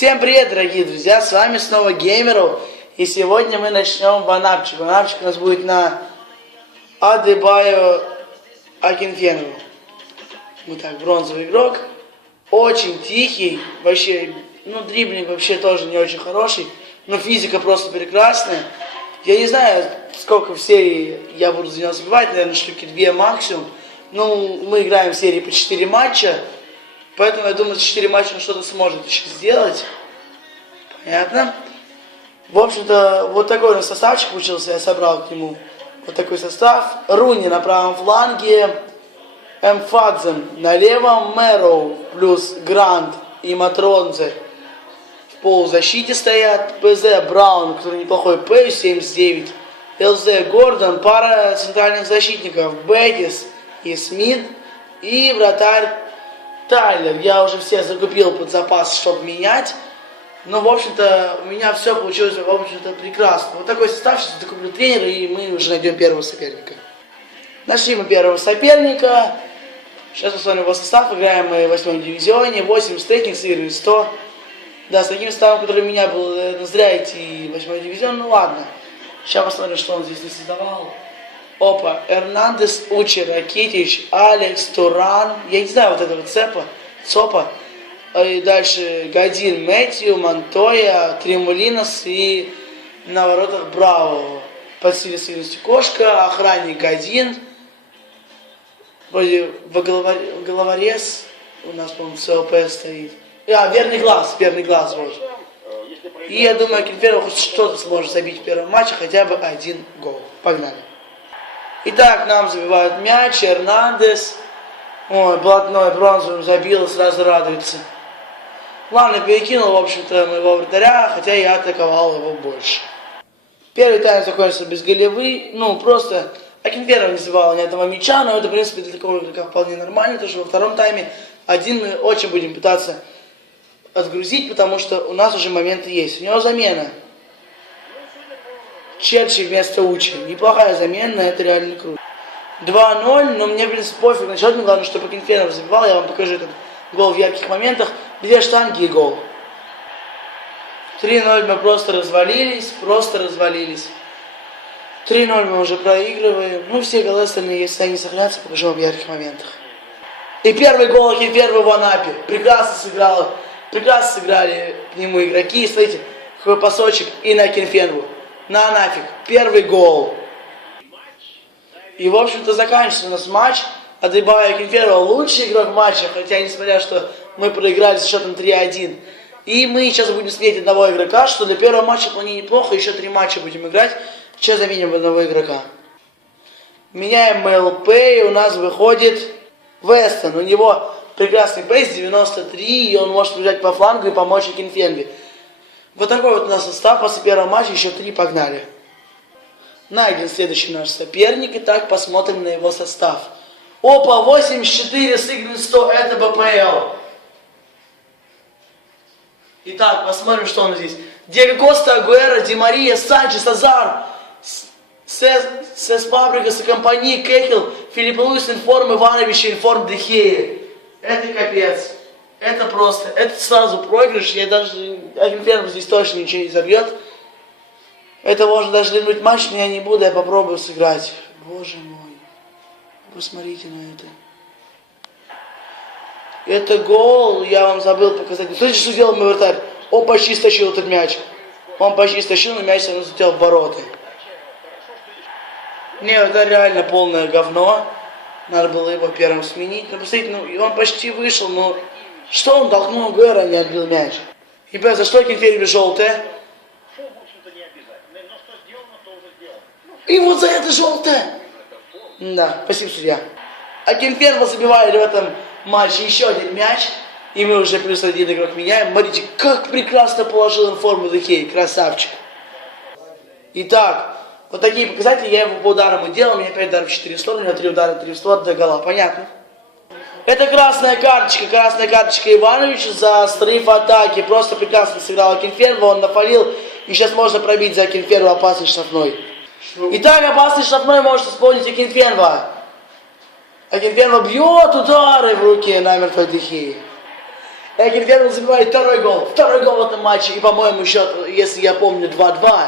Всем привет, дорогие друзья, с вами снова Геймеров, и сегодня мы начнем ванапчик. Ванапчик у нас будет на Адебайо Акинфенову. Вот так, бронзовый игрок, очень тихий, вообще, ну, дриблинг вообще тоже не очень хороший, но физика просто прекрасная. Я не знаю, сколько в серии я буду за него забивать, наверное, штуки две максимум. Ну, мы играем в серии по 4 матча, Поэтому я думаю, за 4 матча он что-то сможет еще сделать. Понятно? В общем-то, вот такой у нас составчик получился, я собрал к нему вот такой состав. Руни на правом фланге, Эмфадзен на левом, Мэроу плюс Грант и Матронзе в полузащите стоят, ПЗ Браун, который неплохой, П79, ЛЗ Гордон, пара центральных защитников, Бетис и Смит, и вратарь Тайлер, я уже все закупил под запас, чтобы менять. Но, в общем-то, у меня все получилось, в общем-то, прекрасно. Вот такой состав, сейчас закуплю тренера, и мы уже найдем первого соперника. Нашли мы первого соперника. Сейчас посмотрим его состав. Играем мы в восьмом дивизионе. 8 стейкинг, сыграли 100. Да, с таким составом, который у меня был, зря идти в восьмой дивизион. Ну ладно. Сейчас посмотрим, что он здесь не создавал. Опа, Эрнандес, Учи, Ракитич, Алекс, Туран, я не знаю вот этого цепа, ЦОПа. И дальше Гадин, Мэтью, Монтоя, Тремулинос и на воротах Браво. Под сильностью кошка, охранник Гадин, вроде головорез, у нас, по-моему, СЛП стоит. А, верный глаз, верный глаз, вот. И я думаю, Кельферов хоть что-то сможет забить в первом матче, хотя бы один гол. Погнали. Итак, нам забивают мяч, Эрнандес. Ой, блатной бронзовым забил, сразу радуется. Ладно, перекинул, в общем-то, моего вратаря, хотя я атаковал его больше. Первый тайм закончился без голевы, ну, просто Акинферов не забивал ни одного мяча, но это, в принципе, для такого игрока вполне нормально, потому что во втором тайме один мы очень будем пытаться отгрузить, потому что у нас уже моменты есть. У него замена. Черчи вместо Учи. Неплохая замена, это реально круто. 2-0, но мне, в принципе, пофиг на счет, главное, чтобы Кенфенов забивал, я вам покажу этот гол в ярких моментах. Две штанги и гол. 3-0 мы просто развалились, просто развалились. 3-0 мы уже проигрываем. Ну, все голы остальные, если они сохранятся, покажу вам в ярких моментах. И первый гол Кенферова в Анапе. Прекрасно сыграл, прекрасно сыграли к нему игроки. Смотрите, какой пасочек и на Кенфенову на нафиг. Первый гол. И, в общем-то, заканчивается у нас матч. Адебайо Кенферова лучший игрок матча, хотя, несмотря что мы проиграли с счетом 3-1. И мы сейчас будем смотреть одного игрока, что для первого матча вполне неплохо, еще три матча будем играть. Сейчас заменим одного игрока. Меняем МЛП, и у нас выходит Вестон. У него прекрасный пейс 93, и он может бежать по флангу и помочь Кенфенви. Вот такой вот у нас состав. После первого матча еще три погнали. Найден следующий наш соперник. Итак, посмотрим на его состав. Опа, 84 сыгран 100. Это БПЛ. Итак, посмотрим, что он здесь. Диего Коста, Агуэра, Ди Мария, Санчес, Азар, Сес Пабрикас и компании, Кехил, Филипп Луис, Информ, Иванович, Информ, Дехея. Это капец. Это просто, это сразу проигрыш, я даже, один ферм здесь точно ничего не забьет. Это можно даже вернуть матч, но я не буду, я попробую сыграть. Боже мой, посмотрите на это. Это гол, я вам забыл показать. Смотрите, что сделал мой вратарь. Он почти стащил этот мяч. Он почти стащил, но мяч все равно залетел в ворота. Не, это реально полное говно. Надо было его первым сменить. Но посмотрите, ну, он почти вышел, но что он толкнул Гуэра, не отбил мяч? Ребят, за что Кенферби желтая? И вот за это желтое. Да, спасибо, судья. А Кемферба забивали в этом матче еще один мяч. И мы уже плюс один игрок меняем. Смотрите, как прекрасно положил информу Дехей. Красавчик. Итак, вот такие показатели я его по ударам и делал. У меня 5 ударов в 4 стороны, у меня 3 удара, 3 в сторону до гола. Понятно? Это красная карточка, красная карточка Ивановичу за срыв атаки. Просто прекрасно сыграл Акинферва, он нафалил. И сейчас можно пробить за Акинферва опасный штрафной. Итак, опасный штрафной может исполнить Акинферва. Акинферва бьет удары в руки намертвой дыхи. Акинферва забивает второй гол. Второй гол в этом матче, и, по-моему, счет, если я помню, 2-2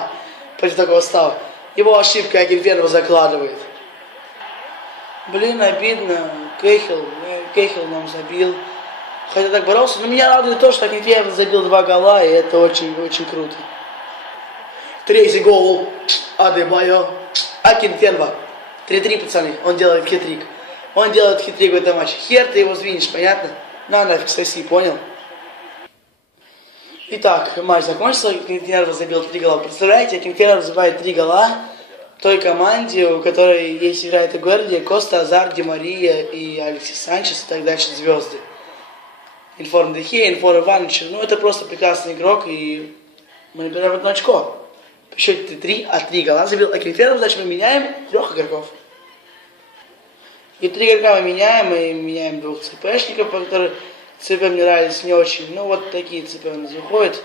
против такого става. Его ошибка, Инферно закладывает. Блин, обидно. Кейхел, Кейхел нам забил. Хотя так боролся. Но меня радует то, что Акинфеев забил два гола, и это очень-очень круто. Третий гол. Адебайо. Акинфенва. 3-3, пацаны. Он делает хитрик. Он делает хитрик в этом матче. Хер ты его сдвинешь, понятно? На нафиг соси, понял? Итак, матч закончился, Кинферов забил три гола. Представляете, Кинферов забивает три гола той команде, у которой есть играет Гвардия, Коста, Азар, Ди Мария и Алексей Санчес и так дальше звезды. Информ Дехе, Информ Иванович, ну это просто прекрасный игрок, и мы набираем одно очко. По счете 3, а 3 гола забил. А Кинферов, значит, мы меняем трех игроков. И три игрока мы меняем, мы меняем двух ЦПшников, которые ЦП мне нравились не очень. Ну, вот такие ЦП у нас выходят.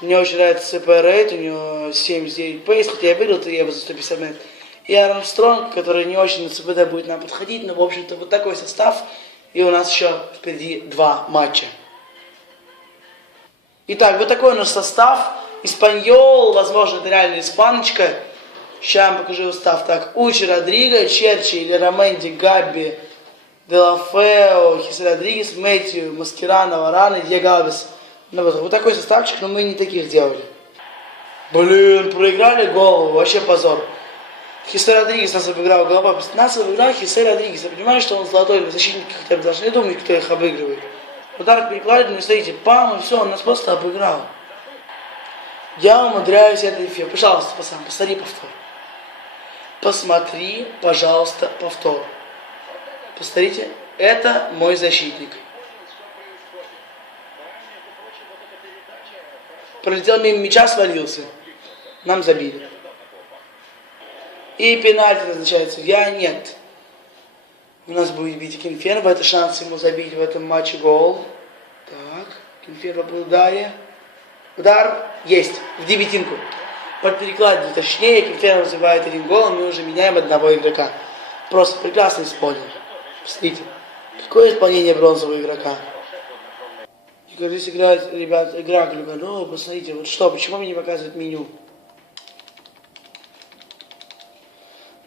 Мне очень нравится рейд, у него 79 пейс, хотя я выиграл 3 евро за 150 метров. И Армстронг, который не очень на ЦПД будет нам подходить, но, в общем-то, вот такой состав. И у нас еще впереди два матча. Итак, вот такой у нас состав. Испаньол, возможно, это реально испаночка. Сейчас я вам покажу устав. Так, Учи Родриго, Черчи, или Роменди, Габи, Делафео, Хисе Родригес, Мэтью, Маскирана, Варана, Диего Ну, вот, вот такой составчик, но мы не таких делали. Блин, проиграли голову, вообще позор. Хисе Родригес нас обыграл, голова. Нас обыграл Хисе Родригес. Я понимаю, что он золотой, защитники хотя бы должны думать, кто их обыгрывает. Удар перекладывает, ну смотрите, пам, и все, он нас просто обыграл. Я умудряюсь это эфир. Пожалуйста, пацан, посмотри повтор. Посмотри, пожалуйста, повтор. Посмотрите, это мой защитник. Пролетел мимо мяча, свалился. Нам забили. И пенальти назначается. Я нет. У нас будет бить Кинферва. Это шанс ему забить в этом матче гол. Так, Кинферва был. Удар есть. В девятинку. Под перекладе точнее, Кинферва забивает один гол, мы уже меняем одного игрока. Просто прекрасно исполнил. Посмотрите. Какое исполнение бронзового игрока. Здесь играет, ребят, игра ну, посмотрите, вот что, почему мне не показывают меню?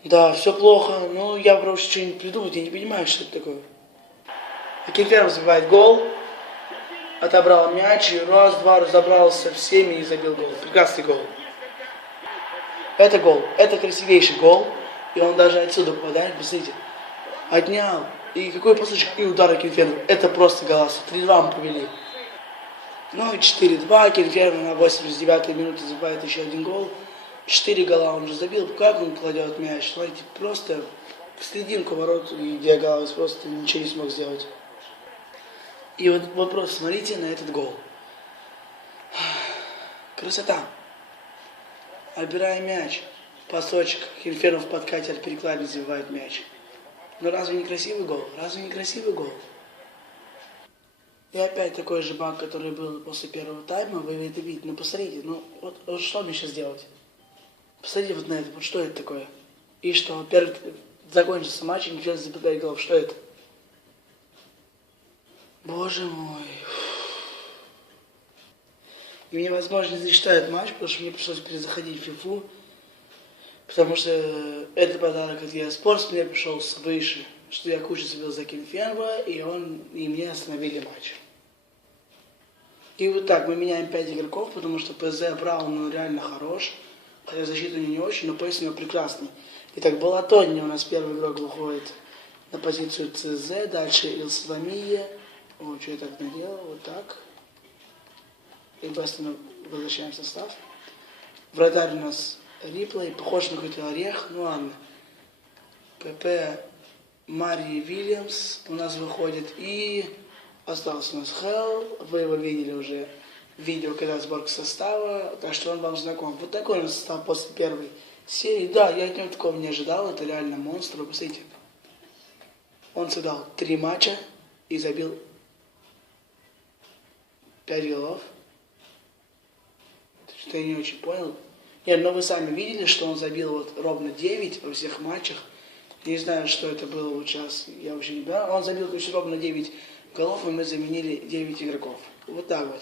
Да, все плохо, но я просто что-нибудь придумать, я не понимаю, что это такое. Акинферов забивает гол, отобрал мяч, и раз-два разобрался всеми и забил гол. Прекрасный гол. Это гол, это красивейший гол, и он даже отсюда попадает, посмотрите. Отнял, и какой посылочек, и удар Акинферов. Это просто голос. 3-2 мы повели. Ну и 4-2, Кенферм на 89-й минуте забивает еще один гол. Четыре гола он уже забил. Как он кладет мяч? Смотрите, просто в серединку ворот и Диагалос просто ничего не смог сделать. И вот вопрос, смотрите на этот гол. Красота. Отбирая мяч. Пасочек. Хинферов в подкате от перекладины забивает мяч. Но разве не красивый гол? Разве не красивый гол? И опять такой же баг, который был после первого тайма, вы это видите. Ну посмотрите, ну вот, вот что мне сейчас делать? Посмотрите вот на это, вот что это такое? И что, первый, закончился матч, и ничего за 5 голов, что это? Боже мой. И мне, возможно, не засчитают матч, потому что мне пришлось перезаходить в фифу, потому что это подарок от Еоспорс мне пришел свыше что я кучу забил за Кинферва, и он, и мне остановили матч. И вот так, мы меняем 5 игроков, потому что ПЗ Браун он реально хорош, хотя защита у него не очень, но пейс у него прекрасный. Итак, Балатони у нас первый игрок выходит на позицию ЦЗ, дальше Илсламия, о, что я так наделал, вот так. И быстро возвращаем состав. Вратарь у нас Риплей, похож на какой-то орех, ну ладно. ПП Марии Вильямс у нас выходит. И остался у нас Хелл. Вы его видели уже видео, когда сборка состава, так что он вам знаком. Вот такой у нас состав после первой серии. Да, я от него такого не ожидал, это реально монстр. Посмотрите. Он сыграл три матча и забил пять голов. Что я не очень понял. Нет, но вы сами видели, что он забил вот ровно 9 во всех матчах не знаю, что это было вот сейчас, я вообще не брал. Он забил кучеров на 9 голов, и мы заменили 9 игроков. Вот так вот.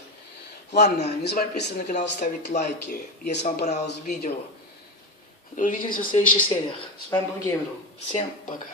Ладно, не забывайте подписываться на канал, ставить лайки, если вам понравилось видео. Увидимся в следующих сериях. С вами был Геймру. Всем пока.